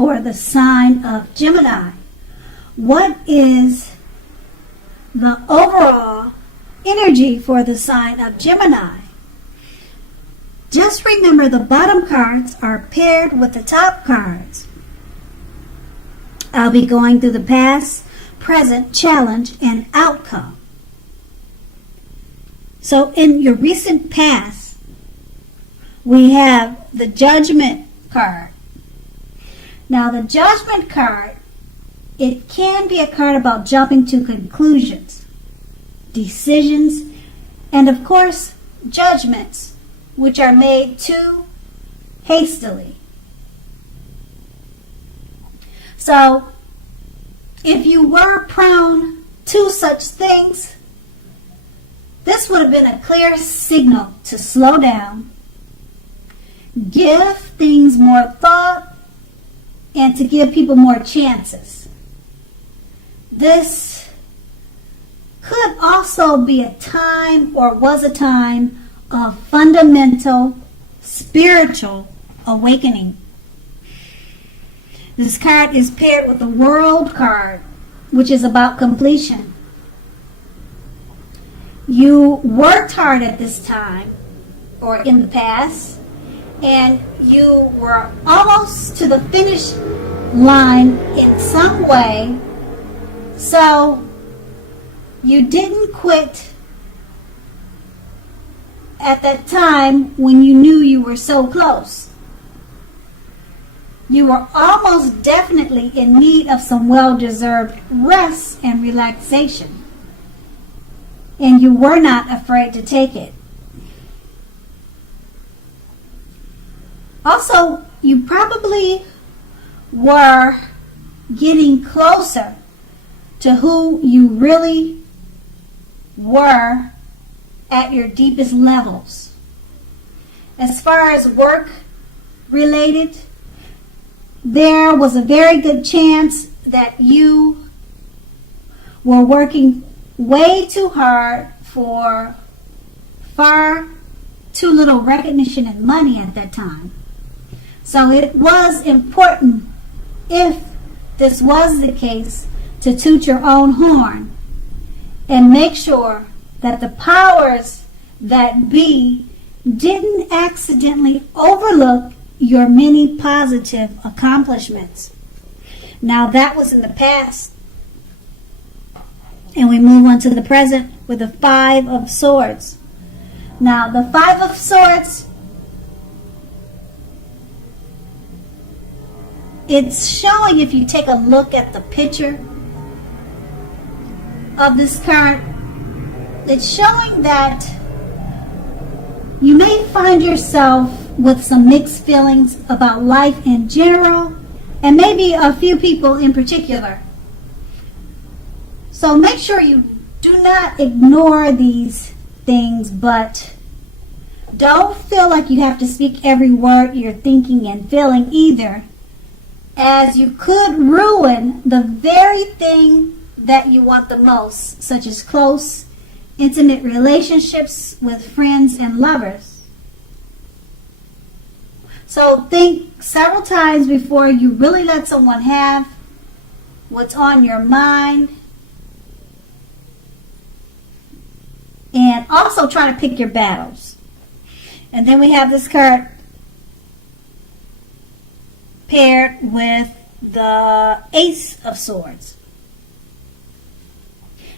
for the sign of Gemini. What is the overall energy for the sign of Gemini? Just remember the bottom cards are paired with the top cards. I'll be going through the past, present, challenge, and outcome. So in your recent past, we have the Judgment card. Now the Judgment card, it can be a card about jumping to conclusions, decisions, and of course, judgments, which are made too hastily. So, if you were prone to such things, this would have been a clear signal to slow down, give things more thought, and to give people more chances. This could also be a time, or was a time, of fundamental spiritual awakening. This card is paired with the World card, which is about completion. You worked hard at this time, or in the past, and you were almost to the finish line in some way, so you didn't quit at that time when you knew you were so close. You were almost definitely in need of some well-deserved rest and relaxation, and you were not afraid to take it. Also, you probably were getting closer to who you really were at your deepest levels. As far as work related, there was a very good chance that you were working way too hard for far too little recognition and money at that time. So it was important, if this was the case, to toot your own horn and make sure that the powers that be didn't accidentally overlook your many positive accomplishments. Now that was in the past. And we move on to the present with the Five of Swords. Now the Five of Swords, it's showing, if you take a look at the picture of this card, it's showing that you may find yourself with some mixed feelings about life in general, and maybe a few people in particular. So make sure you do not ignore these things, but don't feel like you have to speak every word you're thinking and feeling either, as you could ruin the very thing that you want the most, such as close, intimate relationships with friends and lovers. So think several times before you really let someone have what's on your mind. And also try to pick your battles. And then we have this card paired with the Ace of Swords.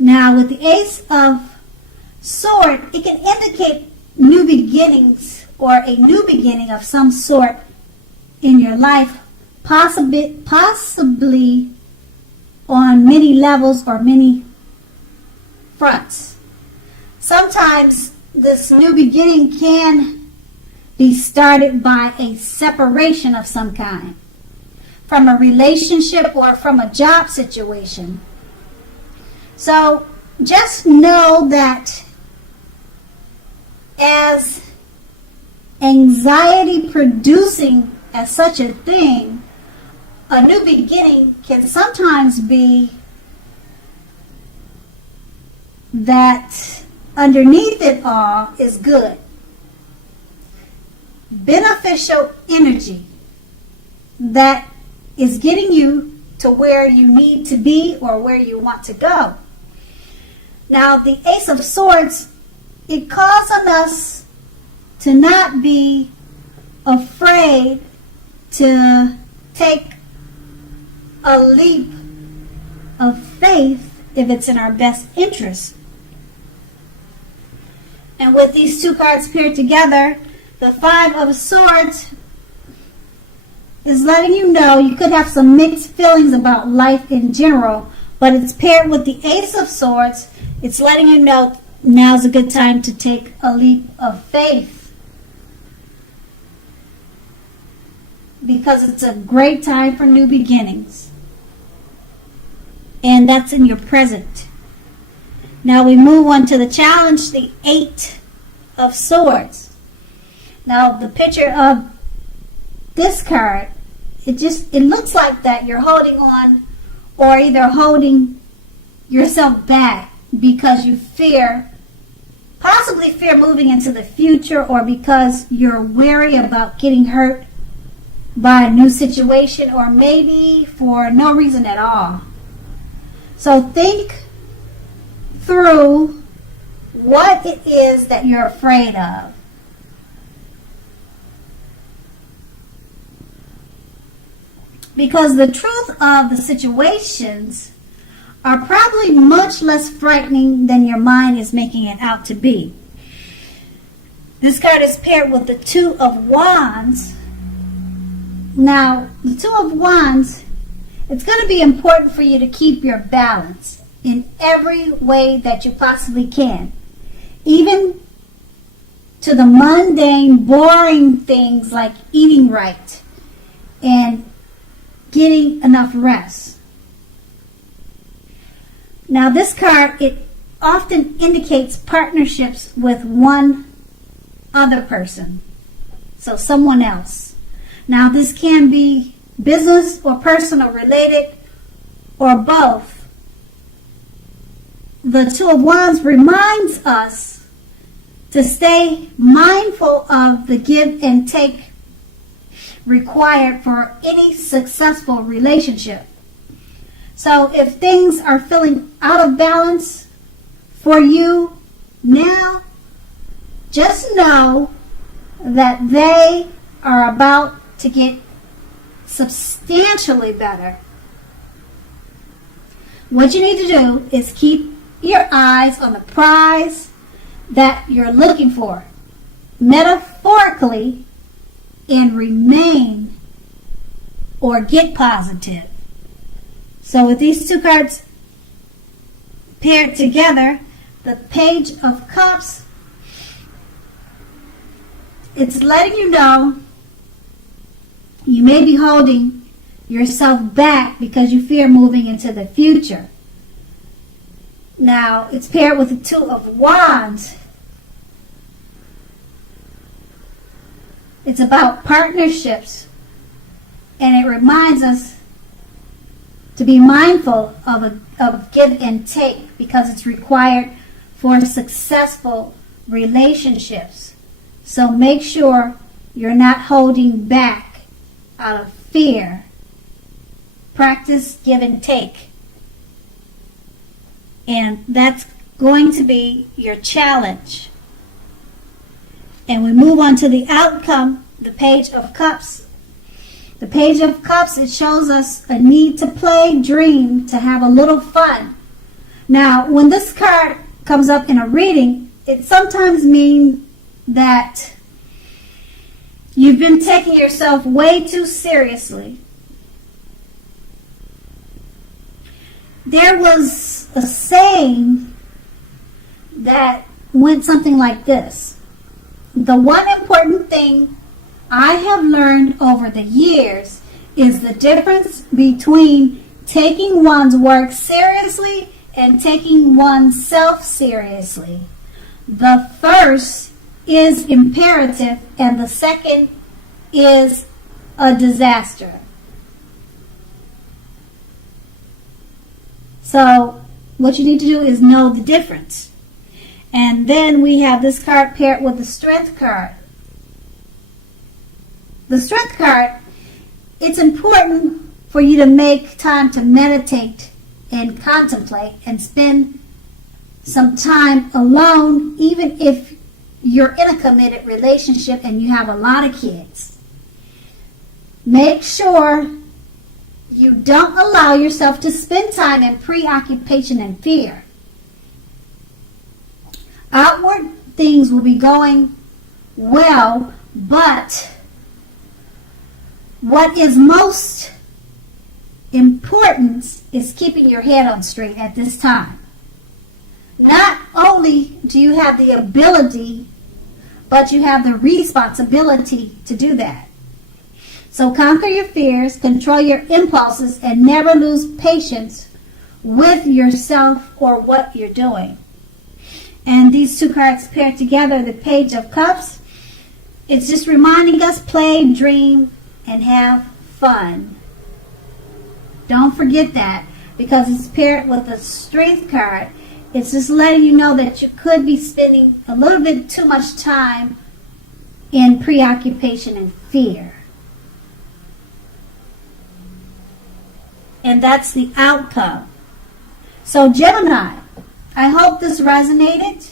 Now with the Ace of Swords, it can indicate new beginnings, or a new beginning of some sort in your life, possibly on many levels or many fronts. Sometimes this new beginning can be started by a separation of some kind, from a relationship or from a job situation. So just know that as anxiety producing as such a thing, a new beginning can sometimes be that underneath it all is good, beneficial energy that is getting you to where you need to be or where you want to go. Now, the Ace of Swords, it calls on us to not be afraid to take a leap of faith if it's in our best interest. And with these two cards paired together, the Five of Swords is letting you know you could have some mixed feelings about life in general, but it's paired with the Ace of Swords. It's letting you know now's a good time to take a leap of faith, because it's a great time for new beginnings. And that's in your present. Now we move on to the challenge, the Eight of Swords. Now the picture of this card, it looks like that you're holding on, or either holding yourself back because you possibly fear moving into the future, or because you're wary about getting hurt by a new situation, or maybe for no reason at all. So think through what it is that you're afraid of. Because the truth of the situations are probably much less frightening than your mind is making it out to be. This card is paired with the Two of Wands. Now, the Two of Wands, it's going to be important for you to keep your balance in every way that you possibly can. Even to the mundane, boring things like eating right and getting enough rest. Now, this card, it often indicates partnerships with one other person, so someone else. Now, this can be business or personal related, or both. The Two of Wands reminds us to stay mindful of the give and take required for any successful relationship. So if things are feeling out of balance for you now, just know that they are about to get substantially better. What you need to do is keep your eyes on the prize that you're looking for, metaphorically, and remain or get positive. So with these two cards paired together, the Page of Cups, it's letting you know you may be holding yourself back because you fear moving into the future. Now, it's paired with the Two of Wands. It's about partnerships, and it reminds us to be mindful of give and take, because it's required for successful relationships. So make sure you're not holding back out of fear. Practice give and take. And that's going to be your challenge. And we move on to the outcome, the Page of Cups. The Page of Cups, it shows us a need to play, dream, to have a little fun. Now, when this card comes up in a reading, it sometimes means that you've been taking yourself way too seriously. There was a saying that went something like this: the one important thing I have learned over the years is the difference between taking one's work seriously and taking oneself seriously. The first is imperative and the second is a disaster. So what you need to do is know the difference. And then we have this card paired with the Strength card. The Strength card, it's important for you to make time to meditate and contemplate and spend some time alone, even if you're in a committed relationship and you have a lot of kids. Make sure you don't allow yourself to spend time in preoccupation and fear. Outward things will be going well, but what is most important is keeping your head on straight at this time. Not only do you have the ability, but you have the responsibility to do that. So conquer your fears, control your impulses, and never lose patience with yourself or what you're doing. And these two cards paired together, the Page of Cups, it's just reminding us, play, dream, and have fun. Don't forget that, because it's paired with the Strength card. It's just letting you know that you could be spending a little bit too much time in preoccupation and fear. And that's the outcome. So Gemini, I hope this resonated.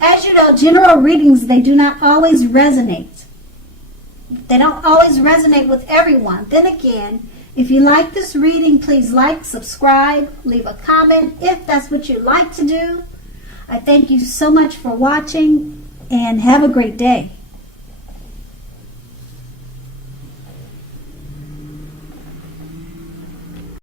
As you know, general readings, they do not always resonate. They don't always resonate with everyone. Then again, if you like this reading, please like, subscribe, leave a comment if that's what you like to do. I thank you so much for watching, and have a great day.